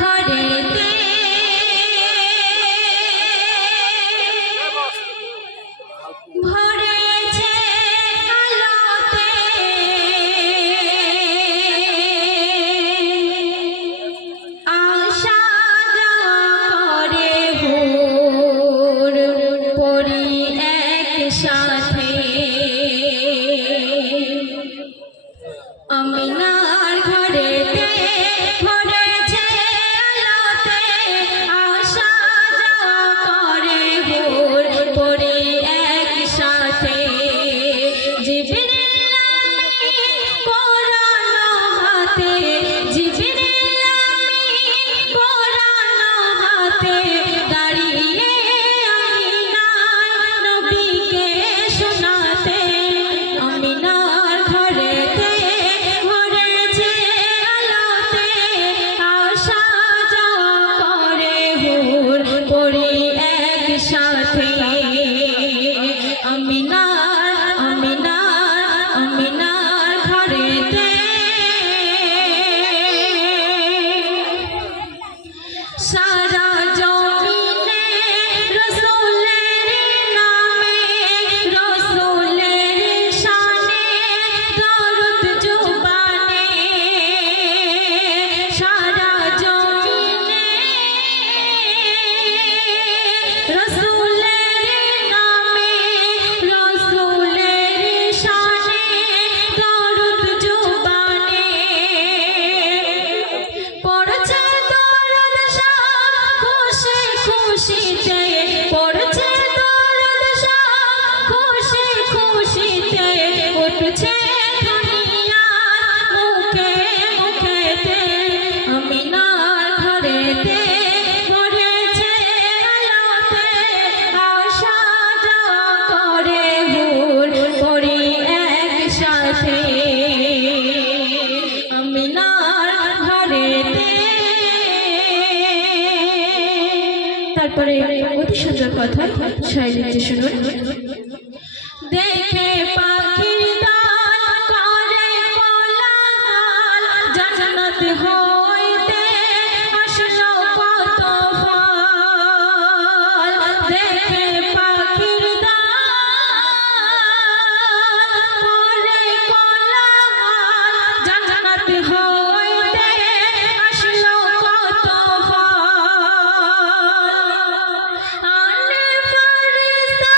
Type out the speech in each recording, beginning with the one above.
ঘরেতে ভরেছে আলোতে আশা করে ভোর পড়ি একসাথে আমিনার ঘরেতে ভরেছে আলোতে আশা করে ভোর পড়ি একসাথে জিবরিল আমিন কোরআন হাতে জিবরিল আমিন কোরআন হাতে দাঁড়িয়ে আমিনার নবীকে শোনাতে আমিনার ঘরেতে ভরেছে আলোতে আশা করে ভোর পড়ি একসাথে আমিনার ঘরেতে সারা জমিনে রসুলের নামে রসুলের শানে দরুদ জুবানে সারা জমিনে রসুলের নামে রসুলের শানে দরুদ জুবানে পড়ছে দরুদ শাহ খুশি খুশিতে পড়ছে দরুদ শাহ খুশি খুশিতে উঠছে দুনিয়ার মুখে মুখেতে আমিনার ঘরেতে ভরেছে আলোতে আশা করে ভোর পড়ি একসাথে আমিনার ঘরেতে। তারপরে অতি সুন্দর কথা শৈলীতে শুনুন। দেখে পাখির দল করে কোলাহল জান্নাত হইতে আসলো কত ফল দেখে পাখির দল করে কোলাহল জান্নাত হইতে আসলো কত ফল আনে ফেরেশতা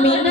আমিনা